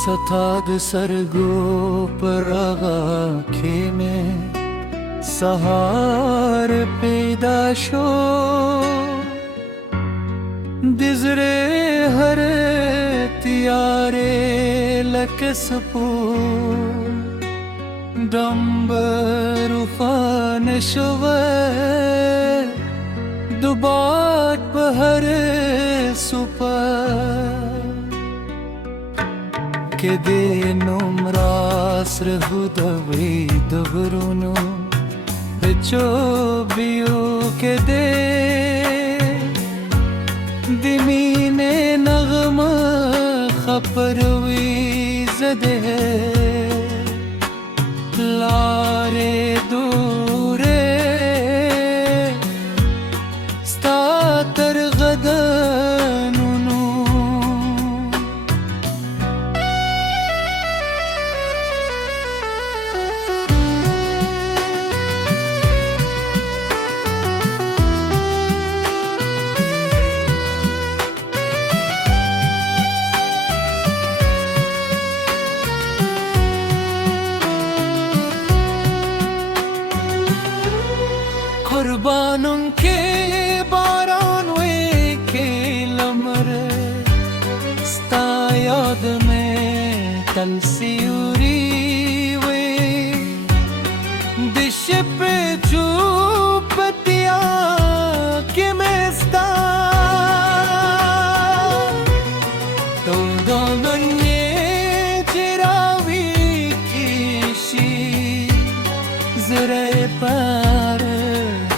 सथाद सरगो परागा खेमे सहार पैदा शो दिजरे हर तियारे लकसपो डंबर उफान शवे दुबाट पहर सुपर के दे नुमरास रहुदवी दबरुनु चोबियो के दे दिमीने नगमा खपरवी जदे लारे दूरे स्तातर गदनुनु कुर्बानों के बारान वे के लमर स्ता याद में तलसियूरी वे दिश पे चुपतिया के में स्ता तो दोनों ये चिरावी किशी जरे पर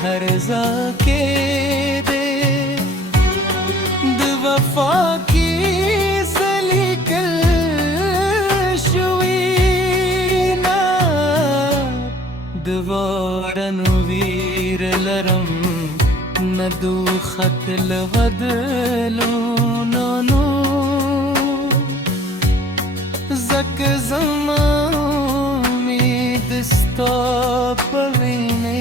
हर जाके दे दवफा की सलीकल शुईना दवारन वीर लरम नदू खत लवदलो नानो जक जमामी दस्ता पवीने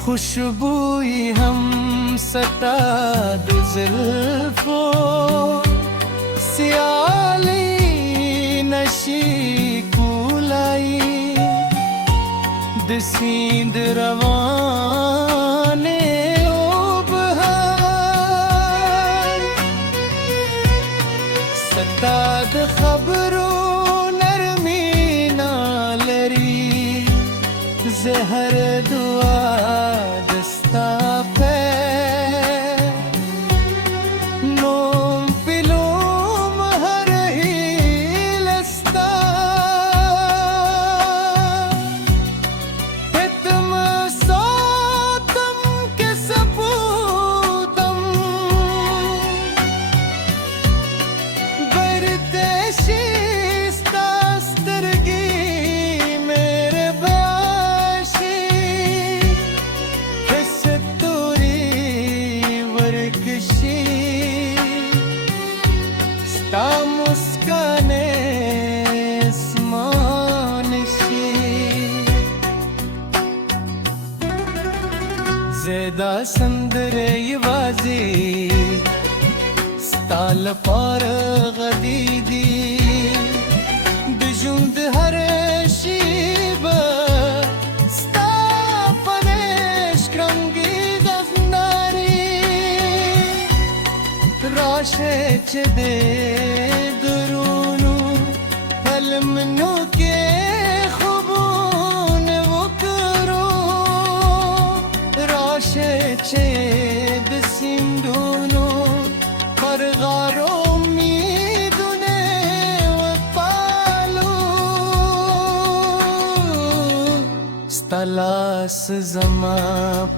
खुशबुई हम सताद ज़ुल्फ़ो सियाली नशी कुलाई दसींद रवाने ओबहार सताद खबरो नरमी नालरी जहर दुआ दस्ता पे नोम पिलोम हर ही लस्ता हितम सोतम के सपूतम बरतेशी स्तास्तरगी मेरे मुस्काने स्मानशी ज़ेदा संदरे यवाजी स्ताल पार गदीदी दुजुंद हर शीब स्ता पनेश क्रंगी दफनारी राशे चदे मनु के खुबून वो करो राशे चेद सिंधुनो पर गारो मीदुने वपालू stalaस जमा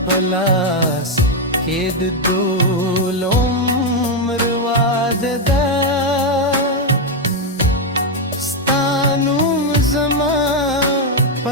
पलास केद दूल उम्र वाददा